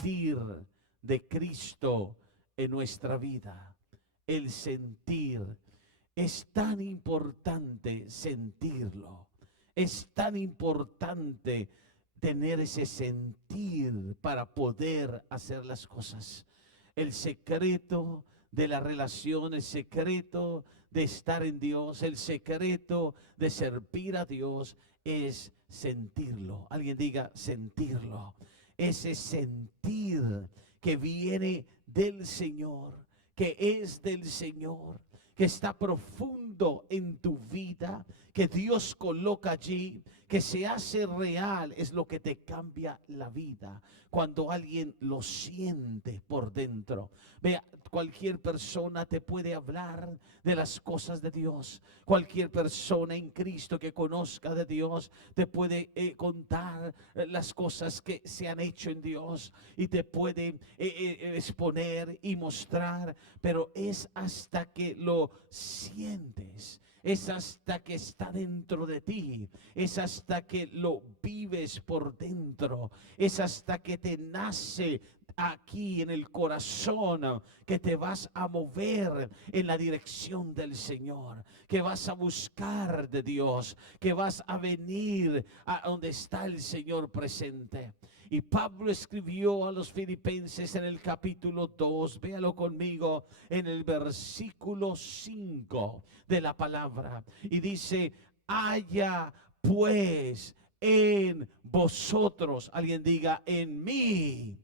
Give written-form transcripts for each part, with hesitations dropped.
sentir de Cristo en nuestra vida. El sentir. Es tan importante sentirlo. Es tan importante tener ese sentir para poder hacer las cosas. El secreto de la relación, el secreto de estar en Dios, el secreto de servir a Dios es sentirlo. Alguien diga sentirlo. Ese sentir que viene del Señor, que es del Señor, que está profundo en tu vida, que Dios coloca allí, que se hace real, es lo que te cambia la vida. Cuando alguien lo siente por dentro. Vea, cualquier persona te puede hablar de las cosas de Dios. Cualquier persona en Cristo que conozca de Dios te puede contar las cosas que se han hecho en Dios y te puede exponer y mostrar, pero es hasta que lo sientes, es hasta que está dentro de ti, es hasta que lo vives por dentro, es hasta que te nace aquí en el corazón, que te vas a mover en la dirección del Señor, que vas a buscar de Dios, que vas a venir a donde está el Señor presente. Y Pablo escribió a los filipenses en el capítulo 2, véalo conmigo, en el versículo 5 de la palabra, y dice: haya pues en vosotros, alguien diga en mí,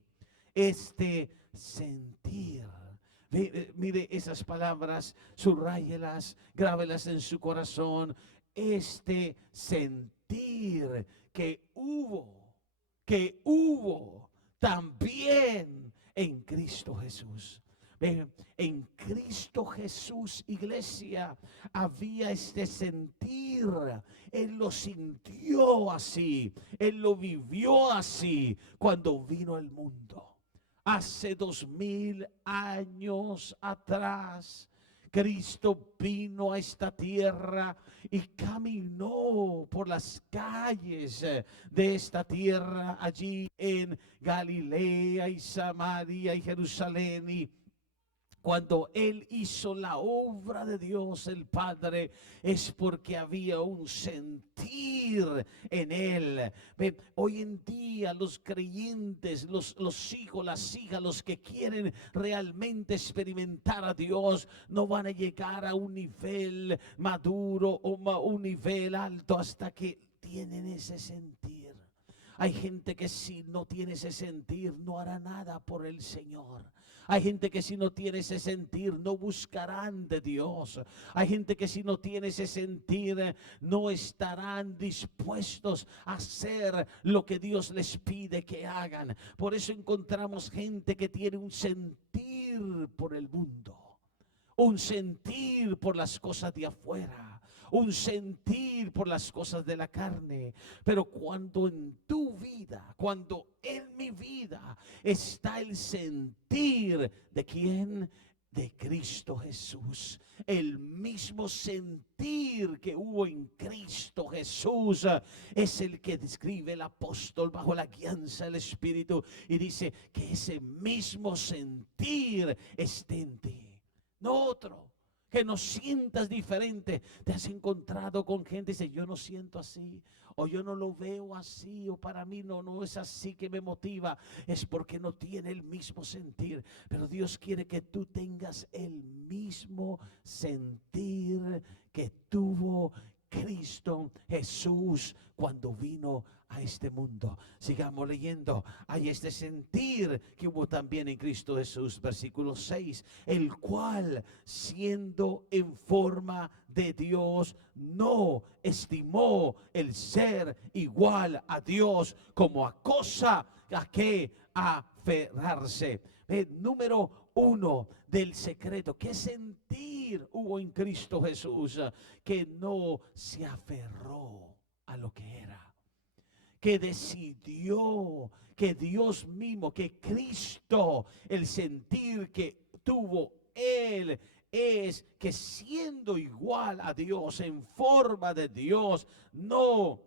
este sentir. Mire esas palabras, subrayelas, grábelas en su corazón. Este sentir que hubo también en Cristo Jesús. En Cristo Jesús, iglesia, había este sentir. Él lo sintió así, Él lo vivió así cuando vino al mundo. Hace 2000 años atrás, Cristo vino a esta tierra y caminó por las calles de esta tierra, allí en Galilea y Samaria y Jerusalén. Y cuando Él hizo la obra de Dios el Padre, es porque había un sentir en Él. Hoy en día los creyentes, los hijos, las hijas, los que quieren realmente experimentar a Dios, no van a llegar a un nivel maduro o un nivel alto hasta que tienen ese sentir. Hay gente que si no tiene ese sentir no hará nada por el Señor. Hay gente que si no tiene ese sentir no buscarán de Dios. Hay gente que si no tiene ese sentir no estarán dispuestos a hacer lo que Dios les pide que hagan. Por eso encontramos gente que tiene un sentir por el mundo, un sentir por las cosas de afuera, un sentir por las cosas de la carne. Pero cuando en tu vida, cuando en mi vida está el sentir de quién, de Cristo Jesús, el mismo sentir que hubo en Cristo Jesús es el que describe el apóstol bajo la guianza del Espíritu, y dice que ese mismo sentir esté en ti, no otro. Que no sientas diferente. Te has encontrado con gente que dice: yo no siento así, o yo no lo veo así, o para mí no es así que me motiva. Es porque no tiene el mismo sentir. Pero Dios quiere que tú tengas el mismo sentir que tuvo Cristo Jesús cuando vino a este mundo. Sigamos leyendo. Hay este sentir que hubo también en Cristo Jesús, versículo 6, el cual, siendo en forma de Dios, no estimó el ser igual a Dios como a cosa a que aferrarse. Número 1 del secreto. ¿Qué sentir hubo en Cristo Jesús? Que no se aferró a lo que era, que decidió, que Dios mismo, que Cristo, el sentir que tuvo Él es que siendo igual a Dios, en forma de Dios, no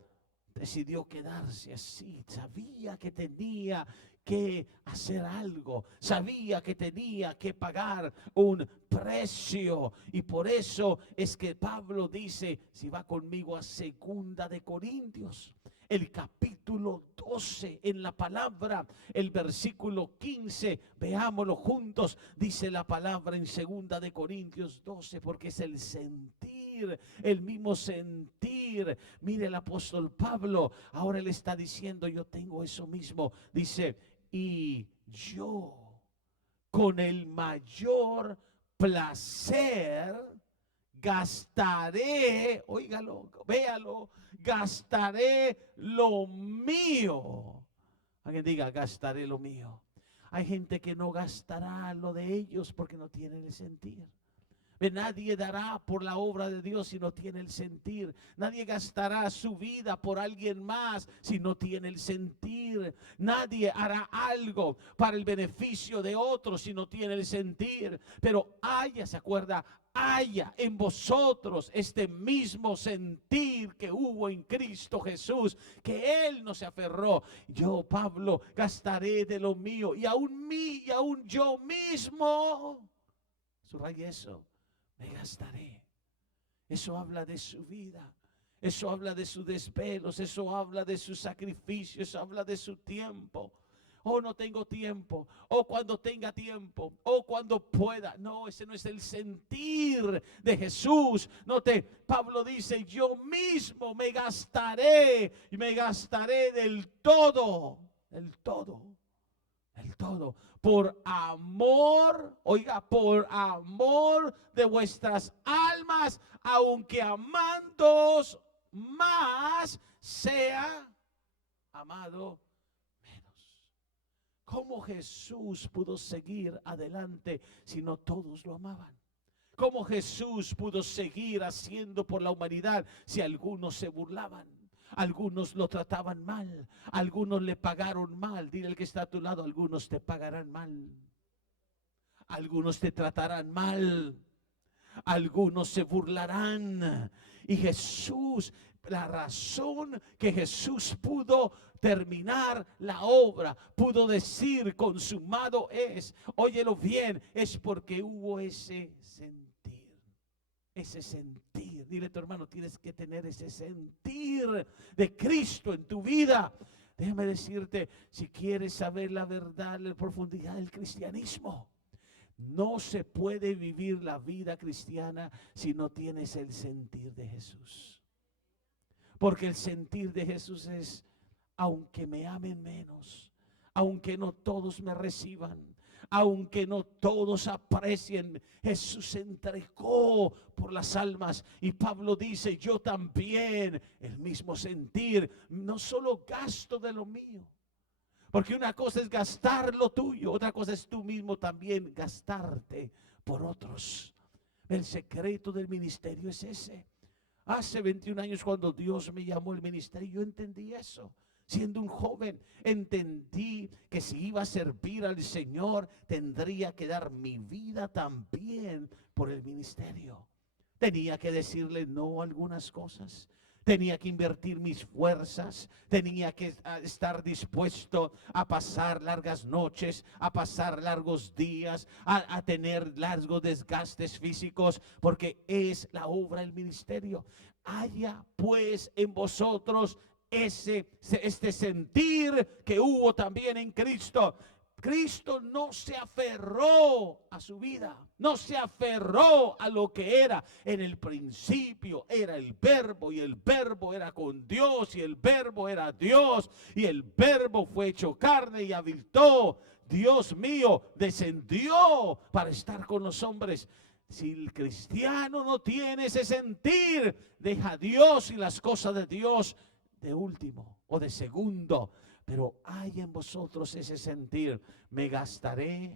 decidió quedarse así. Sabía que tenía que hacer algo, sabía que tenía que pagar un precio, y por eso es que Pablo dice, si va conmigo a 2 Corintios, el capítulo 12, en la palabra, el versículo 15, veámoslo juntos. Dice la palabra en 2 Corintios 12, porque es el sentir, el mismo sentir. Mire, el apóstol Pablo ahora le está diciendo, yo tengo eso mismo. Dice, y yo con el mayor placer gastaré, óigalo, véalo, gastaré lo mío. Alguien diga, gastaré lo mío. Hay gente que no gastará lo de ellos porque no tienen el sentir. Nadie dará por la obra de Dios si no tiene el sentir. Nadie gastará su vida por alguien más si no tiene el sentir. Nadie hará algo para el beneficio de otros si no tiene el sentir. Pero haya, ¿se acuerda? Haya en vosotros este mismo sentir que hubo en Cristo Jesús, que Él no se aferró. Yo, Pablo, gastaré de lo mío, y aún yo mismo, subraya eso, me gastaré. Eso habla de su vida, eso habla de sus desvelos, eso habla de su sacrificio, eso habla de su tiempo. Oh, no tengo tiempo, o cuando tenga tiempo, o cuando pueda. No, ese no es el sentir de Jesús. Note, Pablo dice, yo mismo me gastaré, y me gastaré del todo, del todo, del todo, por amor, oiga, por amor de vuestras almas, aunque amándoos más, sea amado menos. ¿Cómo Jesús pudo seguir adelante si no todos lo amaban? ¿Cómo Jesús pudo seguir haciendo por la humanidad si algunos se burlaban? Algunos lo trataban mal, algunos le pagaron mal. Dile al que está a tu lado, algunos te pagarán mal, algunos te tratarán mal, algunos se burlarán. Y Jesús, la razón que Jesús pudo terminar la obra, pudo decir consumado es, óyelo bien, es porque hubo ese sentir. Ese sentir, dile a tu hermano, tienes que tener ese sentir de Cristo en tu vida. Déjame decirte, si quieres saber la verdad, la profundidad del cristianismo, no se puede vivir la vida cristiana si no tienes el sentir de Jesús. Porque el sentir de Jesús es, aunque me amen menos, aunque no todos me reciban, aunque no todos aprecien, Jesús se entregó por las almas. Y Pablo dice, yo también, el mismo sentir, no solo gasto de lo mío. Porque una cosa es gastar lo tuyo, otra cosa es tú mismo también gastarte por otros. El secreto del ministerio es ese. Hace 21 años, cuando Dios me llamó al ministerio, yo entendí eso. Siendo un joven, entendí que si iba a servir al Señor, tendría que dar mi vida también por el ministerio. Tenía que decirle no a algunas cosas. Tenía que invertir mis fuerzas, tenía que estar dispuesto a pasar largas noches, a pasar largos días, a tener largos desgastes físicos, porque es la obra del ministerio. Haya pues en vosotros este sentir que hubo también en Cristo. Cristo no se aferró a su vida, no se aferró a lo que era. En el principio era el Verbo, y el Verbo era con Dios, y el Verbo era Dios, y el Verbo fue hecho carne y habitó. Dios mío, descendió para estar con los hombres. Si el cristiano no tiene ese sentir, deja a Dios y las cosas de Dios de último o de segundo. Pero hay en vosotros ese sentir, me gastaré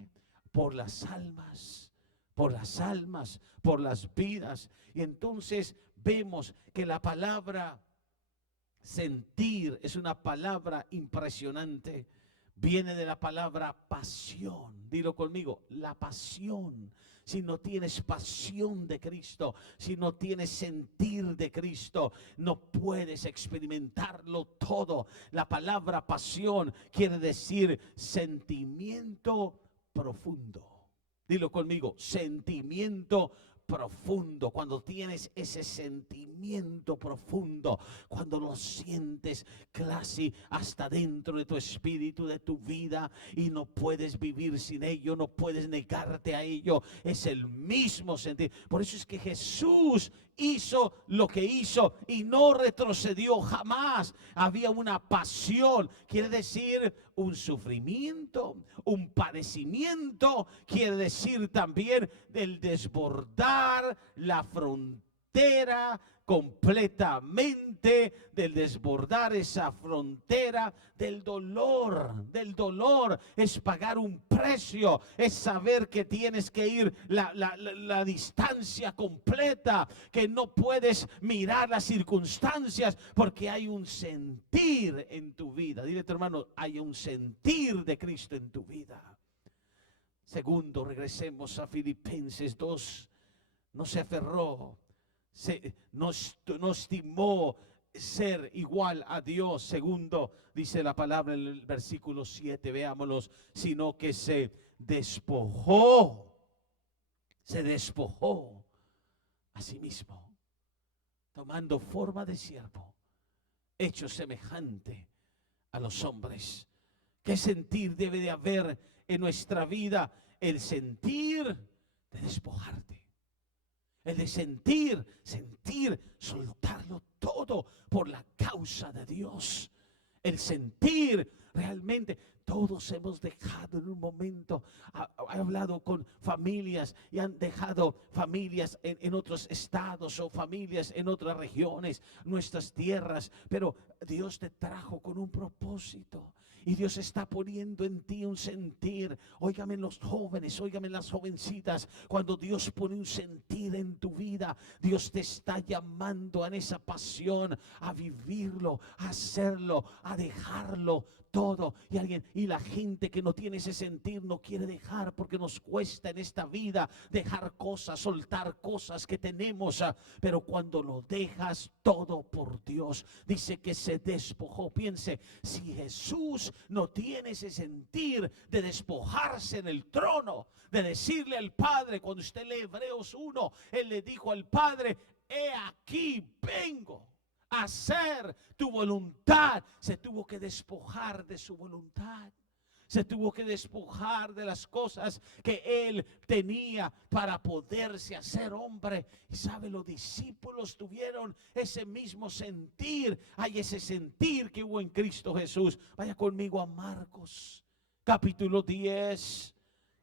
por las almas, por las almas, por las vidas. Y entonces vemos que la palabra sentir es una palabra impresionante. viene de la palabra pasión. Dilo conmigo, la pasión. Si no tienes pasión de Cristo, si no tienes sentir de Cristo, no puedes experimentarlo todo. La palabra pasión quiere decir sentimiento profundo. Dilo conmigo, sentimiento profundo. Cuando tienes ese sentimiento profundo, cuando lo sientes casi hasta dentro de tu espíritu, de tu vida, y no puedes vivir sin ello, no puedes negarte a ello, es el mismo sentir. Por eso es que Jesús hizo lo que hizo y no retrocedió jamás. Había una pasión, quiere decir un sufrimiento, un padecimiento, quiere decir también el desbordar la frontera completamente, del desbordar esa frontera del dolor. Del dolor es pagar un precio, es saber que tienes que ir la distancia completa, que no puedes mirar las circunstancias porque hay un sentir en tu vida. Dile a tu hermano, hay un sentir de Cristo en tu vida. Segundo, regresemos a Filipenses 2. No se aferró, no estimó ser igual a Dios. Segundo, dice la palabra en el versículo 7, veámoslos, sino que se despojó a sí mismo, tomando forma de siervo, hecho semejante a los hombres. ¿Qué sentir debe de haber en nuestra vida? El sentir de despojarte. El de sentir, soltarlo todo por la causa de Dios. El sentir realmente, todos hemos dejado en un momento, he hablado con familias y han dejado familias en otros estados o familias en otras regiones, nuestras tierras, pero Dios te trajo con un propósito. Y Dios está poniendo en ti un sentir. Óigame los jóvenes, óigame las jovencitas. Cuando Dios pone un sentir en tu vida, Dios te está llamando en esa pasión a vivirlo, a hacerlo, a dejarlo todo. Y la gente que no tiene ese sentir no quiere dejar, porque nos cuesta en esta vida dejar cosas, soltar cosas que tenemos. Pero cuando lo dejas todo por Dios, dice que se despojó. Piense, si Jesús no tiene ese sentir de despojarse en el trono, de decirle al Padre, cuando usted lee Hebreos 1, Él le dijo al Padre, he aquí vengo a hacer tu voluntad. Se tuvo que despojar de su voluntad. Se tuvo que despojar de las cosas que él tenía para poderse hacer hombre. Y sabe, los discípulos tuvieron ese mismo sentir. Hay ese sentir que hubo en Cristo Jesús. Vaya conmigo a Marcos capítulo 10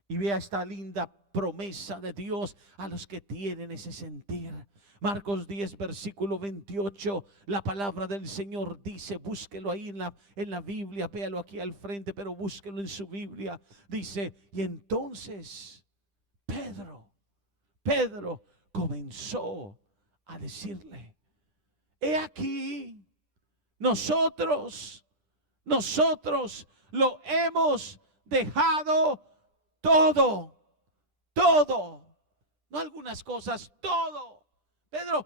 y vea esta linda promesa de Dios a los que tienen ese sentir. Marcos 10, versículo 28, la palabra del Señor dice, búsquelo ahí en la Biblia, véalo aquí al frente, pero búsquelo en su Biblia. Dice, y entonces Pedro comenzó a decirle, he aquí, nosotros lo hemos dejado todo, no algunas cosas, todo. Pedro,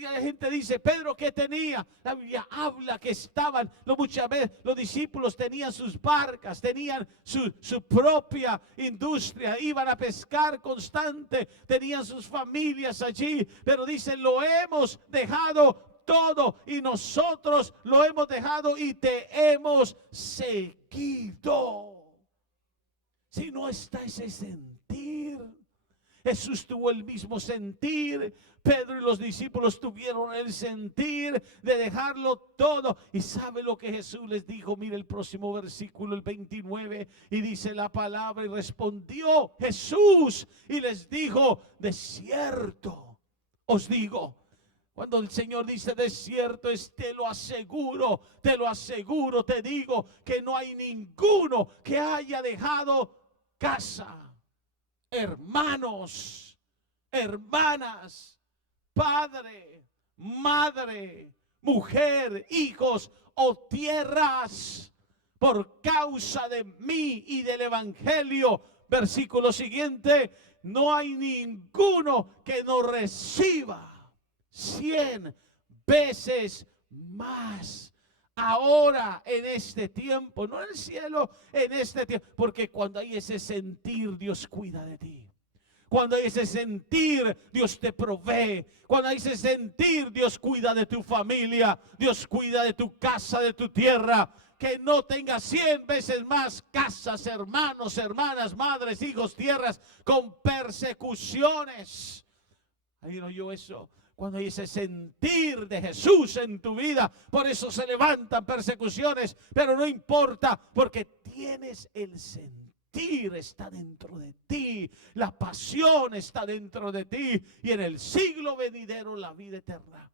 la gente dice, Pedro, ¿qué tenía? La Biblia habla que estaban, muchas veces los discípulos tenían sus barcas, tenían su propia industria, iban a pescar constante, tenían sus familias allí, pero dicen, lo hemos dejado todo y nosotros lo hemos dejado y te hemos seguido. Si no está ese sentir, Jesús tuvo el mismo sentir. Pedro y los discípulos tuvieron el sentir de dejarlo todo. ¿Y sabe lo que Jesús les dijo? Mire el próximo versículo, el 29, y dice la palabra, y respondió Jesús y les dijo, de cierto os digo. Cuando el Señor dice de cierto, te lo aseguro, te digo que no hay ninguno que haya dejado casa, hermanos, hermanas, padre, madre, mujer, hijos o tierras por causa de mí y del evangelio. Versículo siguiente, no hay ninguno que no reciba 100 veces más. Ahora, en este tiempo, no en el cielo, en este tiempo, porque cuando hay ese sentir, Dios cuida de ti. Cuando hay ese sentir, Dios te provee. Cuando hay ese sentir, Dios cuida de tu familia. Dios cuida de tu casa, de tu tierra. Que no tengas 100 veces más casas, hermanos, hermanas, madres, hijos, tierras con persecuciones. Ahí no yo eso. Cuando hay ese sentir de Jesús en tu vida, por eso se levantan persecuciones, pero no importa, porque tienes el sentir, está dentro de ti, la pasión está dentro de ti, y en el siglo venidero la vida eterna.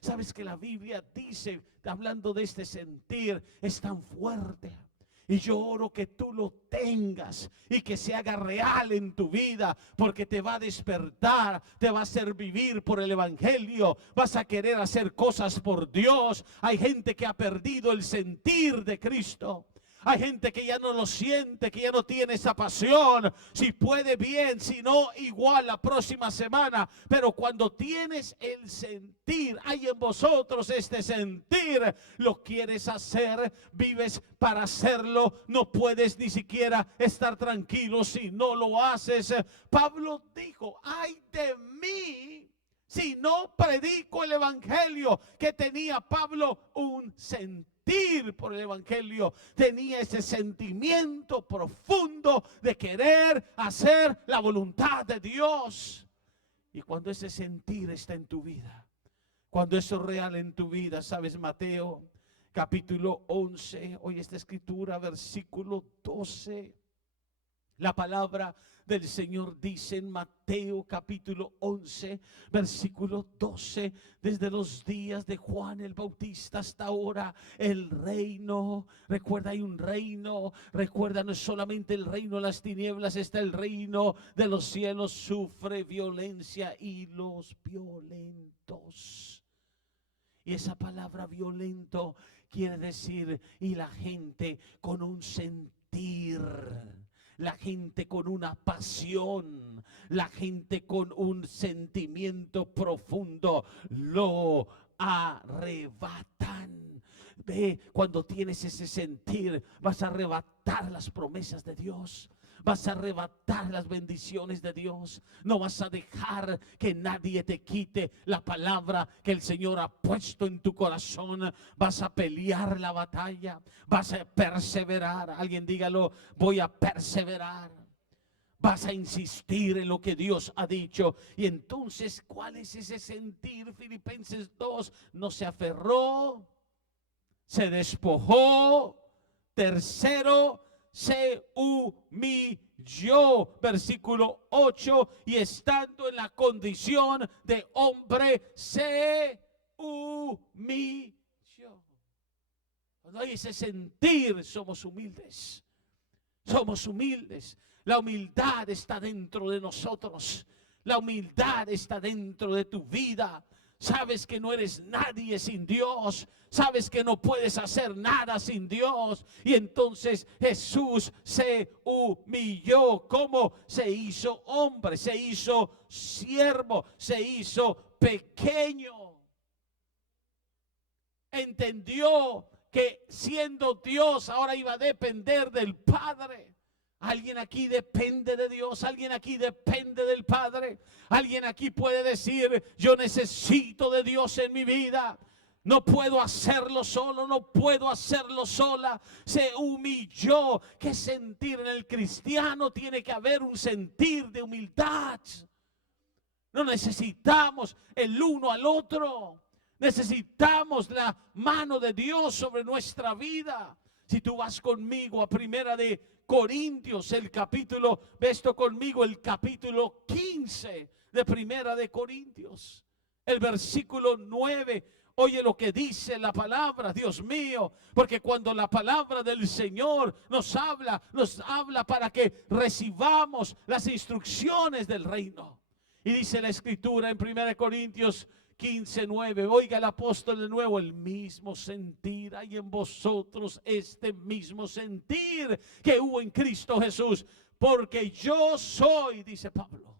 Sabes que la Biblia dice, hablando de este sentir, es tan fuerte. Y yo oro que tú lo tengas y que se haga real en tu vida, porque te va a despertar, te va a hacer vivir por el evangelio, vas a querer hacer cosas por Dios. Hay gente que ha perdido el sentir de Cristo. Hay gente que ya no lo siente, que ya no tiene esa pasión. Si puede bien, si no igual la próxima semana. Pero cuando tienes el sentir, hay en vosotros este sentir, lo quieres hacer, vives para hacerlo. No puedes ni siquiera estar tranquilo si no lo haces. Pablo dijo, ay de mí si no predico el evangelio. Que tenía Pablo un sentir por el evangelio, tenía ese sentimiento profundo de querer hacer la voluntad de Dios. Y cuando ese sentir está en tu vida, cuando eso es real en tu vida, sabes, Mateo capítulo 11, hoy esta escritura, versículo 12, la palabra del Señor dice en Mateo capítulo 11, versículo 12, desde los días de Juan el Bautista hasta ahora, el reino, recuerda, hay un reino, recuerda, no es solamente el reino de las tinieblas, está el reino de los cielos, sufre violencia y los violentos. Y esa palabra violento quiere decir, y la gente con un sentir, la gente con una pasión, la gente con un sentimiento profundo, lo arrebatan. Ve, cuando tienes ese sentir, vas a arrebatar las promesas de Dios. Vas a arrebatar las bendiciones de Dios. No vas a dejar que nadie te quite la palabra que el Señor ha puesto en tu corazón. Vas a pelear la batalla. Vas a perseverar. Alguien dígalo, voy a perseverar. Vas a insistir en lo que Dios ha dicho. Y entonces, ¿cuál es ese sentir? Filipenses 2, no se aferró, se despojó. Tercero, se humilló, versículo 8, y estando en la condición de hombre, se humilló. Cuando hay ese sentir, somos humildes. Somos humildes. La humildad está dentro de nosotros. La humildad está dentro de tu vida. Sabes que no eres nadie sin Dios. Sabes que no puedes hacer nada sin Dios. Y entonces Jesús se humilló. ¿Cómo? Se hizo hombre, se hizo siervo, se hizo pequeño. Entendió que siendo Dios ahora iba a depender del Padre. ¿Alguien aquí depende de Dios? ¿Alguien aquí depende del Padre? ¿Alguien aquí puede decir, yo necesito de Dios en mi vida? No puedo hacerlo solo, no puedo hacerlo sola. Se humilló. ¿Qué sentir en el cristiano? Tiene que haber un sentir de humildad. No necesitamos el uno al otro. Necesitamos la mano de Dios sobre nuestra vida. Si tú vas conmigo a Primera de Corintios, el capítulo, ve esto conmigo, el capítulo 15 de Primera de Corintios, el versículo 9. Oye lo que dice la palabra, Dios mío, porque cuando la palabra del Señor nos habla para que recibamos las instrucciones del reino. Y dice la escritura en 1 Corintios 15:9. Oiga el apóstol de nuevo, el mismo sentir hay en vosotros, este mismo sentir que hubo en Cristo Jesús. Porque yo soy, dice Pablo,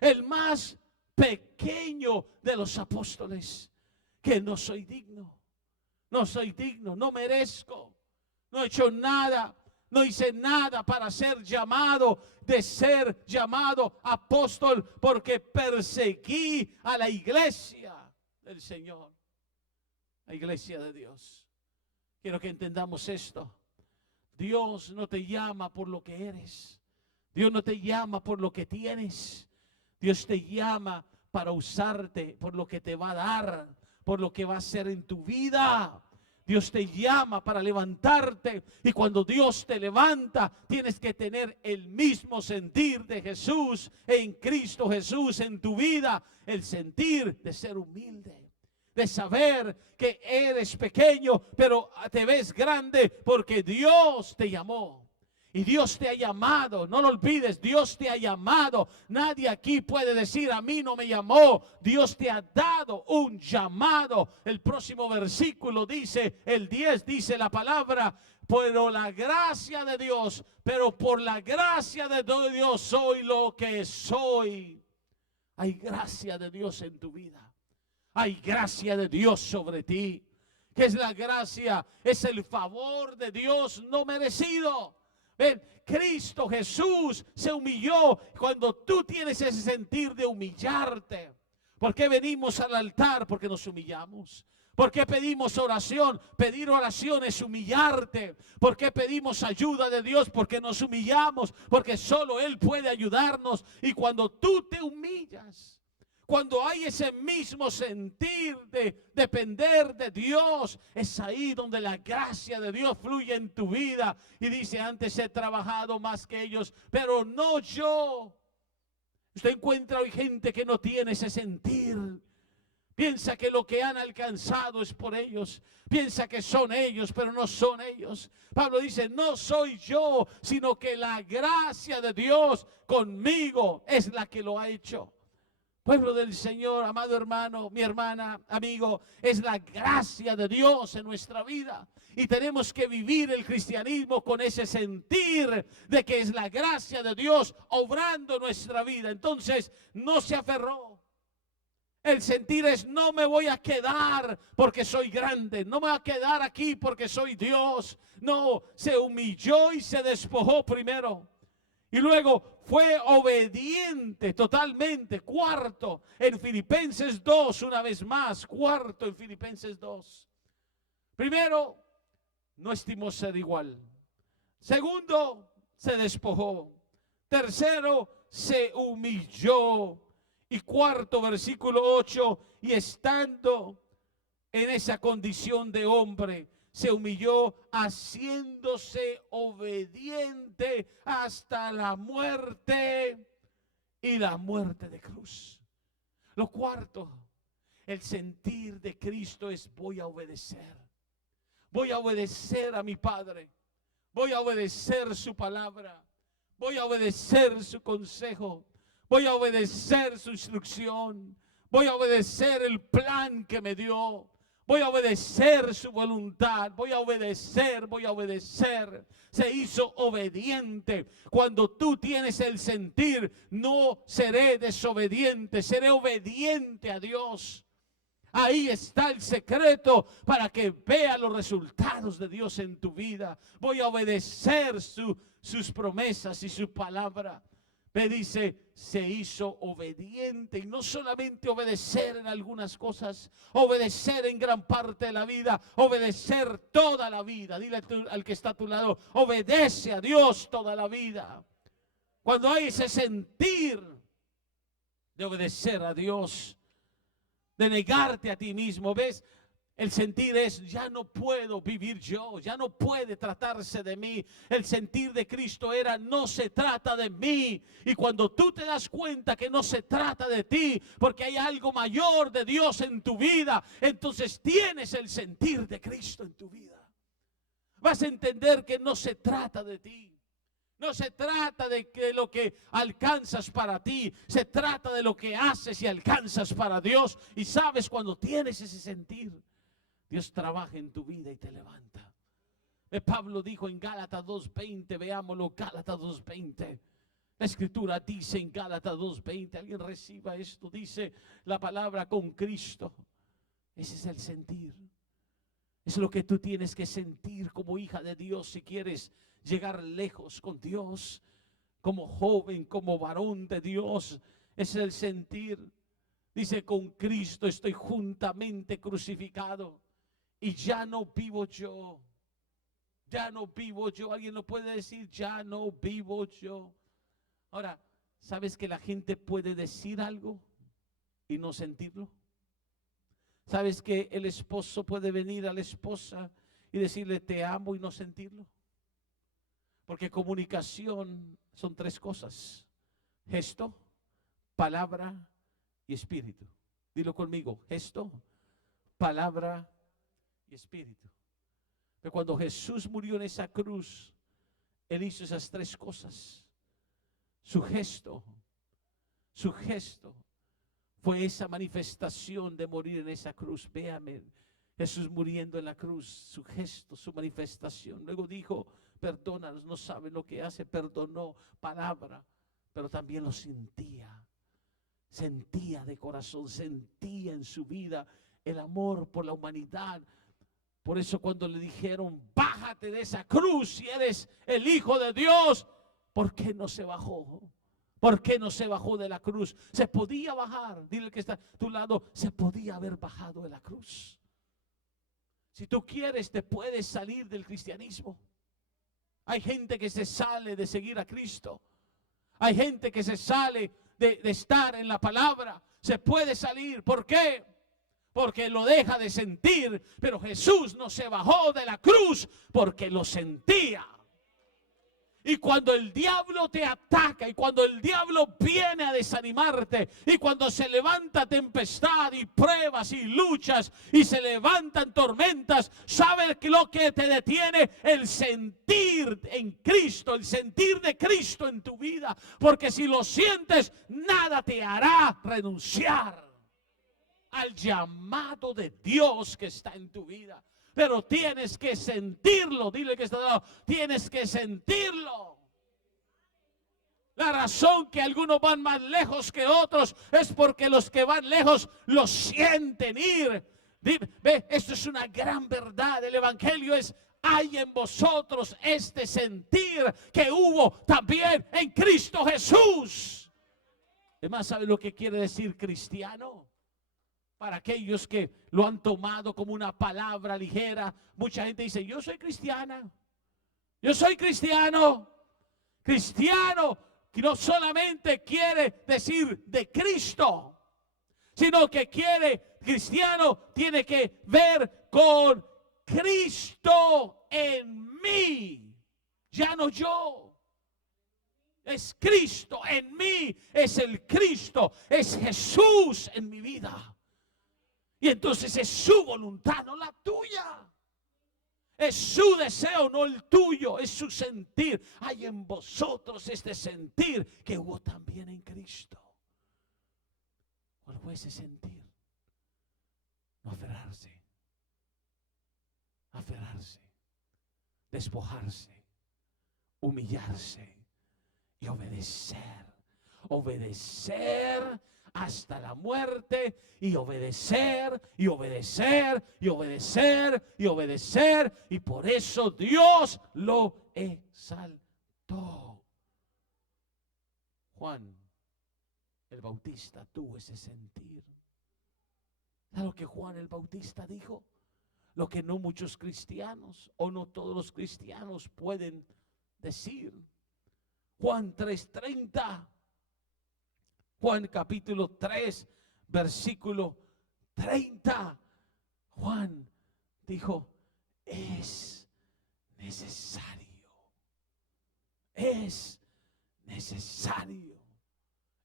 el más pequeño de los apóstoles, que no soy digno, no merezco, no he hecho nada, no hice nada para ser llamado apóstol, porque perseguí a la iglesia del Señor, la iglesia de Dios. Quiero que entendamos esto. Dios no te llama por lo que eres. Dios no te llama por lo que tienes. Dios te llama para usarte por lo que te va a dar, por lo que va a hacer en tu vida. Dios te llama para levantarte, y cuando Dios te levanta, tienes que tener el mismo sentir de Jesús en Cristo Jesús en tu vida. El sentir de ser humilde, de saber que eres pequeño, pero te ves grande porque Dios te llamó. Y Dios te ha llamado, no lo olvides, Dios te ha llamado. Nadie aquí puede decir, a mí no me llamó. Dios te ha dado un llamado. El próximo versículo dice, el 10 dice la palabra, pero la gracia de Dios, pero por la gracia de Dios soy lo que soy. Hay gracia de Dios en tu vida. Hay gracia de Dios sobre ti. ¿Qué es la gracia? Es el favor de Dios no merecido. Ven, Cristo Jesús se humilló. Cuando tú tienes ese sentir de humillarte, ¿por qué venimos al altar? Porque nos humillamos. ¿Por qué pedimos oración? Pedir oración es humillarte. ¿Por qué pedimos ayuda de Dios? Porque nos humillamos, porque solo Él puede ayudarnos. Y cuando tú te humillas, cuando hay ese mismo sentir de depender de Dios, es ahí donde la gracia de Dios fluye en tu vida. Y dice, antes he trabajado más que ellos, pero no yo. Usted encuentra hoy gente que no tiene ese sentir. Piensa que lo que han alcanzado es por ellos. Piensa que son ellos, pero no son ellos. Pablo dice, no soy yo, sino que la gracia de Dios conmigo es la que lo ha hecho. Pueblo del Señor, amado hermano, mi hermana, amigo, es la gracia de Dios en nuestra vida. Y tenemos que vivir el cristianismo con ese sentir de que es la gracia de Dios obrando nuestra vida. Entonces, no se aferró. El sentir es, no me voy a quedar porque soy grande, no me voy a quedar aquí porque soy Dios. No, se humilló y se despojó primero. Y luego fue obediente totalmente. Cuarto, en Filipenses 2, una vez más. Cuarto, en Filipenses 2. Primero, no estimó ser igual. Segundo, se despojó. Tercero, se humilló. Y cuarto, versículo 8, y estando en esa condición de hombre, se humilló haciéndose obediente hasta la muerte, y la muerte de cruz. Lo cuarto, el sentir de Cristo es, voy a obedecer. Voy a obedecer a mi Padre. Voy a obedecer su palabra. Voy a obedecer su consejo. Voy a obedecer su instrucción. Voy a obedecer el plan que me dio. Voy a obedecer su voluntad. Voy a obedecer. Se hizo obediente. Cuando tú tienes el sentir, no seré desobediente, seré obediente a Dios. Ahí está el secreto para que vea los resultados de Dios en tu vida. Voy a obedecer sus promesas y su palabra. Me dice, se hizo obediente, y no solamente obedecer en algunas cosas, obedecer en gran parte de la vida, obedecer toda la vida. Dile al que está a tu lado, obedece a Dios toda la vida. Cuando hay ese sentir de obedecer a Dios, de negarte a ti mismo, ¿ves? El sentir es, ya no puedo vivir yo, ya no puede tratarse de mí. El sentir de Cristo era, no se trata de mí. Y cuando tú te das cuenta que no se trata de ti, porque hay algo mayor de Dios en tu vida, entonces tienes el sentir de Cristo en tu vida. Vas a entender que no se trata de ti. No se trata de lo que alcanzas para ti, se trata de lo que haces y alcanzas para Dios. Y sabes, cuando tienes ese sentir, Dios trabaja en tu vida y te levanta. Pablo dijo en Gálatas 2:20, veámoslo, Gálatas 2:20. La escritura dice en Gálatas 2:20, alguien reciba esto, dice la palabra con Cristo. Ese es el sentir. Es lo que tú tienes que sentir como hija de Dios si quieres llegar lejos con Dios, como joven, como varón de Dios. Es el sentir. Dice, con Cristo estoy juntamente crucificado y ya no vivo yo. Ya no vivo yo. ¿Alguien lo puede decir? Ya no vivo yo. Ahora, ¿sabes que la gente puede decir algo y no sentirlo? ¿Sabes que el esposo puede venir a la esposa y decirle te amo y no sentirlo? Porque comunicación son tres cosas: gesto, palabra y espíritu. Dilo conmigo: gesto, palabra y espíritu. Pero cuando Jesús murió en esa cruz, Él hizo esas tres cosas. Su gesto fue esa manifestación de morir en esa cruz. Véame, Jesús muriendo en la cruz, su gesto, su manifestación. Luego dijo, perdónanos, no sabe lo que hace. Perdonó, palabra, pero también lo sentía. Sentía de corazón, sentía en su vida el amor por la humanidad. Por eso cuando le dijeron, bájate de esa cruz si eres el Hijo de Dios, ¿por qué no se bajó? ¿Por qué no se bajó de la cruz? Se podía bajar. Dile que está a tu lado, se podía haber bajado de la cruz. Si tú quieres, te puedes salir del cristianismo. Hay gente que se sale de seguir a Cristo. Hay gente que se sale de estar en la palabra. Se puede salir. ¿Por qué? Porque lo deja de sentir. Pero Jesús no se bajó de la cruz porque lo sentía. Y cuando el diablo te ataca, y cuando el diablo viene a desanimarte, y cuando se levanta tempestad y pruebas y luchas, y se levantan tormentas, ¿sabes lo que te detiene? El sentir en Cristo, el sentir de Cristo en tu vida. Porque si lo sientes, nada te hará renunciar al llamado de Dios que está en tu vida. Pero tienes que sentirlo. Dile que está dado. Tienes que sentirlo. La razón que algunos van más lejos que otros es porque los que van lejos lo sienten ir. Ve, esto es una gran verdad. El evangelio es: hay en vosotros este sentir que hubo también en Cristo Jesús. Además, ¿sabe lo que quiere decir cristiano? Para aquellos que lo han tomado como una palabra ligera, mucha gente dice, yo soy cristiana, yo soy cristiano. Cristiano que no solamente quiere decir de Cristo, sino que cristiano tiene que ver con Cristo en mí. Ya no yo. Es Cristo en mí, es el Cristo, es Jesús en mi vida. Y entonces es su voluntad, no la tuya. Es su deseo, no el tuyo. Es su sentir. Hay en vosotros este sentir que hubo también en Cristo. ¿Cuál fue ese sentir? No aferrarse. Aferrarse. Despojarse. Humillarse. Y obedecer. Obedecer hasta la muerte, y obedecer, y obedecer, y obedecer, y obedecer, y por eso Dios lo exaltó. Juan el Bautista tuvo ese sentir. ¿Sabes lo que Juan el Bautista dijo? Lo que no muchos cristianos, o no todos los cristianos, pueden decir. Juan 3:30. Juan capítulo 3, versículo 30. Juan dijo, es necesario, es necesario,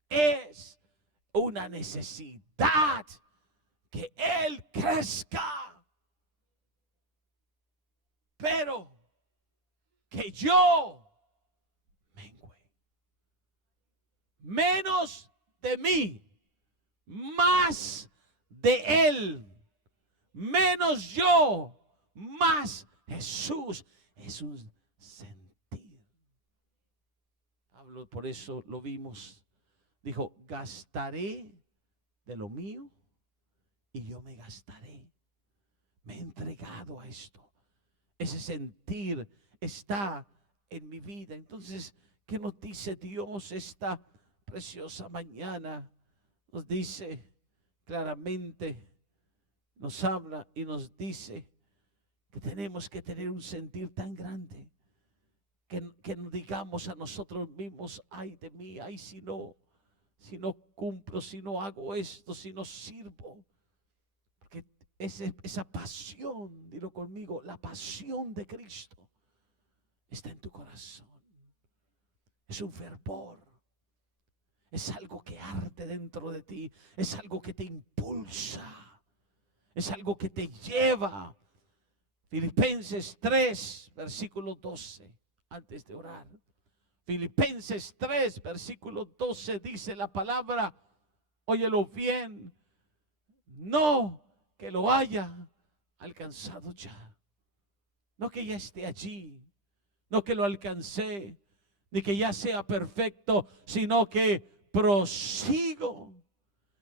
es una necesidad que Él crezca, pero que yo menos de mí, más de Él, menos yo, más Jesús. Es un sentir. Pablo, por eso lo vimos, dijo, gastaré de lo mío y yo me gastaré. Me he entregado a esto. Ese sentir está en mi vida. Entonces, ¿qué nos dice Dios esta preciosa mañana? Nos dice claramente, nos habla y nos dice que tenemos que tener un sentir tan grande que no digamos a nosotros mismos, ay de mí, ay si no cumplo, si no hago esto, si no sirvo. Porque esa pasión, dilo conmigo, la pasión de Cristo está en tu corazón. Es un fervor. Es algo que arde dentro de ti. Es algo que te impulsa. Es algo que te lleva. Filipenses 3, versículo 12, antes de orar. Filipenses 3, versículo 12 dice la palabra, óyelo bien, no que lo haya alcanzado ya. No que ya esté allí, no que lo alcancé, ni que ya sea perfecto, sino que prosigo.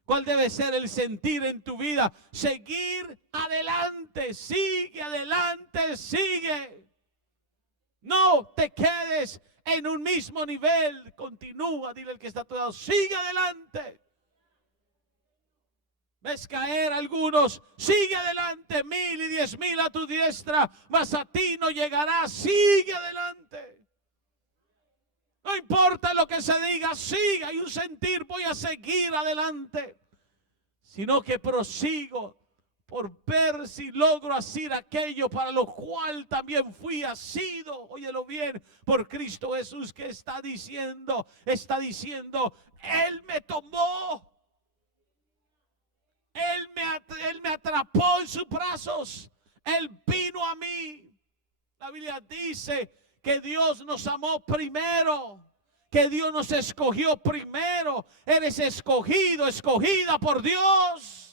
¿Cuál debe ser el sentir en tu vida? Seguir adelante, sigue adelante, sigue. No te quedes en un mismo nivel, continúa, dile al que está a tu lado, sigue adelante. Ves caer algunos, sigue adelante, 1000 y 10,000 a tu diestra, mas a ti no llegará, sigue adelante. No importa lo que se diga, sigue, hay un sentir, voy a seguir adelante, sino que prosigo por ver si logro hacer aquello para lo cual también fui asido. Óyelo bien, por Cristo Jesús, que está diciendo, Él me tomó, Él me atrapó en sus brazos, Él vino a mí. La Biblia dice que Dios nos amó primero, que Dios nos escogió primero. Eres escogido, escogida por Dios.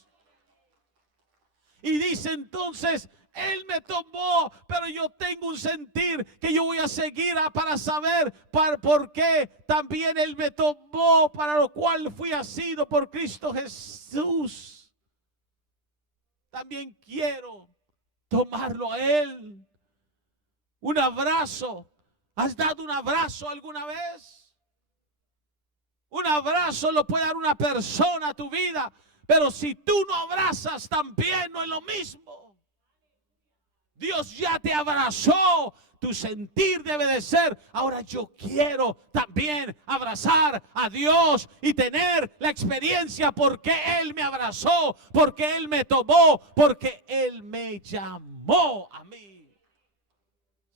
Y dice entonces, Él me tomó, pero yo tengo un sentir que yo voy a seguir para saber por qué también Él me tomó, para lo cual fui asido por Cristo Jesús. También quiero tomarlo a Él. Un abrazo. ¿Has dado un abrazo alguna vez? Un abrazo lo puede dar una persona a tu vida, pero si tú no abrazas, también no es lo mismo. Dios ya te abrazó. Tu sentir debe de ser, ahora yo quiero también abrazar a Dios y tener la experiencia porque Él me abrazó, porque Él me tomó, porque Él me llamó a mí.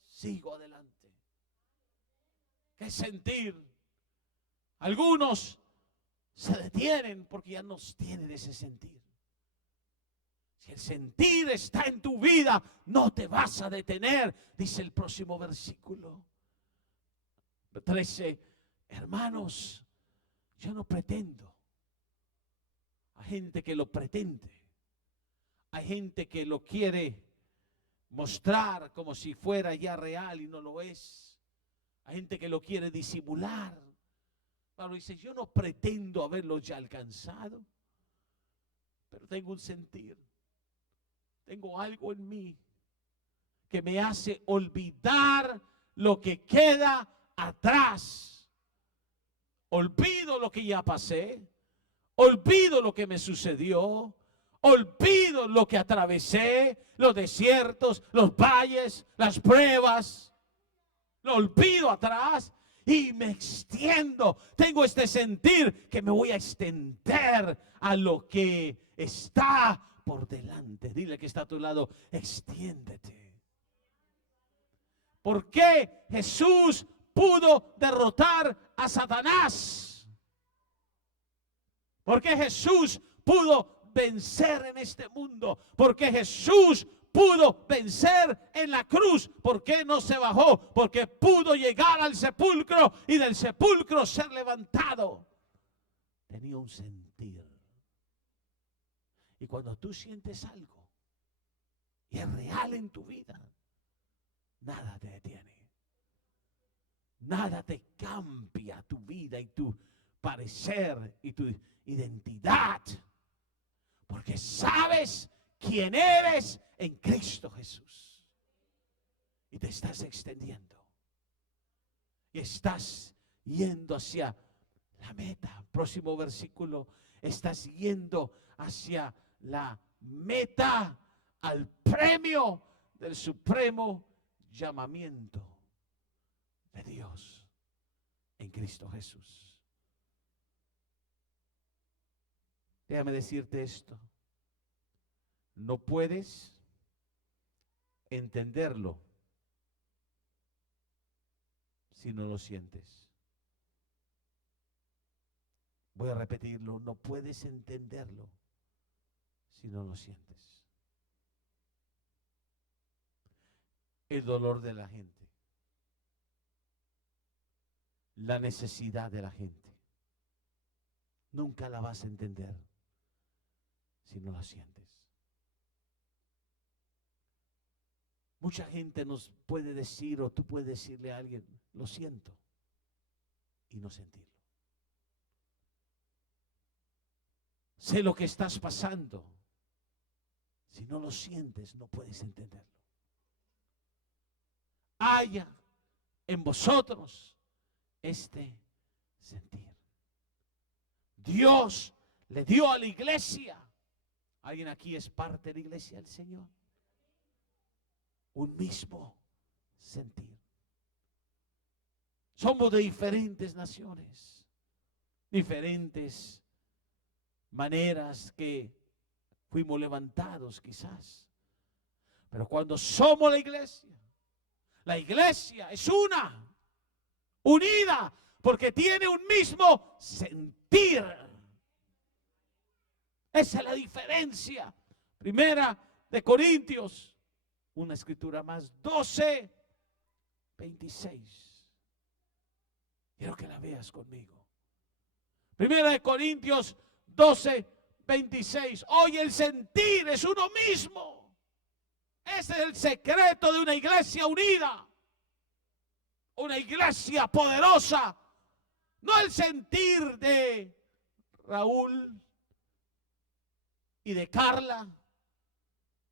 Sigo adelante. ¿Qué sentir? Algunos se detienen porque ya no tienen ese sentir. Si el sentir está en tu vida, no te vas a detener, dice el próximo versículo 13. Hermanos, yo no pretendo. Hay gente que lo pretende. Hay gente que lo quiere mostrar como si fuera ya real y no lo es. Hay gente que lo quiere disimular. Pablo dice, yo no pretendo haberlo ya alcanzado, pero tengo un sentir. Tengo algo en mí que me hace olvidar lo que queda atrás. Olvido lo que ya pasé. Olvido lo que me sucedió. Olvido lo que atravesé, los desiertos, los valles, las pruebas. Lo olvido atrás y me extiendo. Tengo este sentir que me voy a extender a lo que está por delante. Dile que está a tu lado, extiéndete. ¿Por qué Jesús pudo derrotar a Satanás? ¿Por qué Jesús pudo vencer en este mundo? ¿Por qué Jesús pudo vencer en la cruz? ¿Por qué no se bajó? Porque pudo llegar al sepulcro y del sepulcro ser levantado. tenía un sentir. Y cuando tú sientes algo y es real en tu vida, nada te detiene. Nada te cambia tu vida y tu parecer y tu identidad. Porque sabes quién eres en Cristo Jesús. Y te estás extendiendo. Y estás yendo hacia la meta. Próximo versículo. Estás yendo hacia la meta, al premio del supremo llamamiento de Dios en Cristo Jesús. Déjame decirte esto. No puedes entenderlo si no lo sientes. Voy a repetirlo. No puedes entenderlo si no lo sientes. El dolor de la gente. La necesidad de la gente. Nunca la vas a entender si no la sientes. Mucha gente nos puede decir, o tú puedes decirle a alguien, lo siento, y no sentirlo. Sé lo que estás pasando. Si no lo sientes, no puedes entenderlo. Haya en vosotros este sentir. Dios le dio a la iglesia. ¿Alguien aquí es parte de la iglesia del Señor? Un mismo sentir. Somos de diferentes naciones, diferentes maneras que fuimos levantados quizás. Pero cuando somos la iglesia es una, unida, porque tiene un mismo sentir. Esa es la diferencia. Primera de Corintios, una escritura más, 12:26. Quiero que la veas conmigo. Primera de Corintios 12:26. Hoy el sentir es uno mismo. Ese es el secreto de una iglesia unida. Una iglesia poderosa. No el sentir de Raúl y de Carla.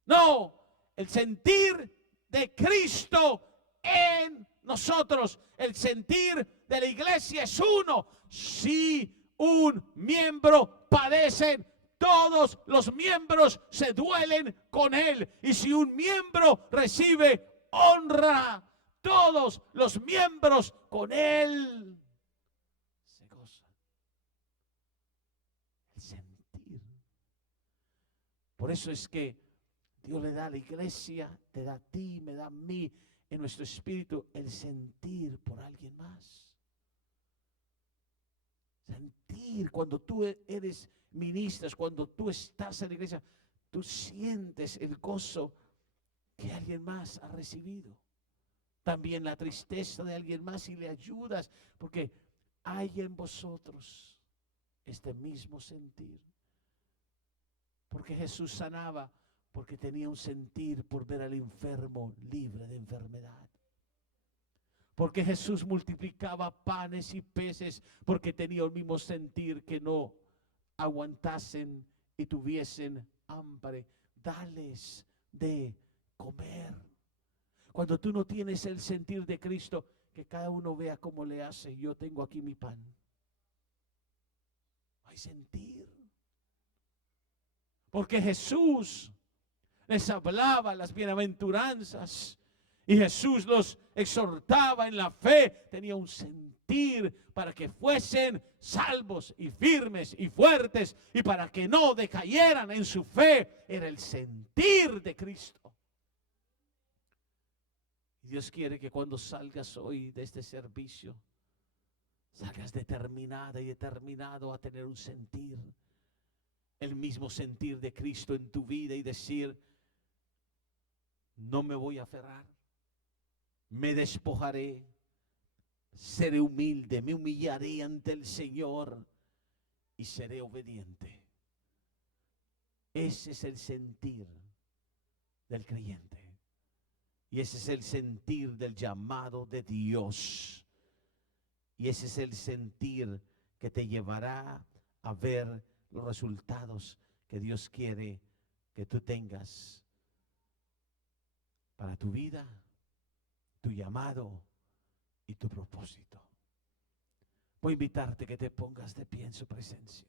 No, el sentir de Cristo en nosotros. El sentir de la iglesia es uno. Si un miembro padece, todos los miembros se duelen con él. Y si un miembro recibe honra, todos los miembros con él se gozan. El sentir. Por eso es que Dios le da a la iglesia, te da a ti, me da a mí, en nuestro espíritu, el sentir por alguien más. Sentir, cuando tú eres ministras, cuando tú estás en la iglesia, tú sientes el gozo que alguien más ha recibido. También la tristeza de alguien más y le ayudas, porque hay en vosotros este mismo sentir. Porque Jesús sanaba, porque tenía un sentir por ver al enfermo libre de enfermedad. Porque Jesús multiplicaba panes y peces, porque tenía el mismo sentir que no aguantasen y tuviesen hambre. Dales de comer. Cuando tú no tienes el sentir de Cristo, que cada uno vea cómo le hace. Yo tengo aquí mi pan. Hay sentir. Porque Jesús les hablaba las bienaventuranzas y Jesús los exhortaba en la fe. Tenía un sentir para que fuesen salvos y firmes y fuertes y para que no decayeran en su fe. Era el sentir de Cristo. Y Dios quiere que cuando salgas hoy de este servicio, salgas determinada y determinado a tener un sentir. El mismo sentir de Cristo en tu vida y decir: no me voy a aferrar, me despojaré, seré humilde, me humillaré ante el Señor y seré obediente. Ese es el sentir del creyente. Y ese es el sentir del llamado de Dios. Y ese es el sentir que te llevará a ver los resultados que Dios quiere que tú tengas para tu vida, tu llamado y tu propósito. Voy a invitarte que te pongas de pie en su presencia.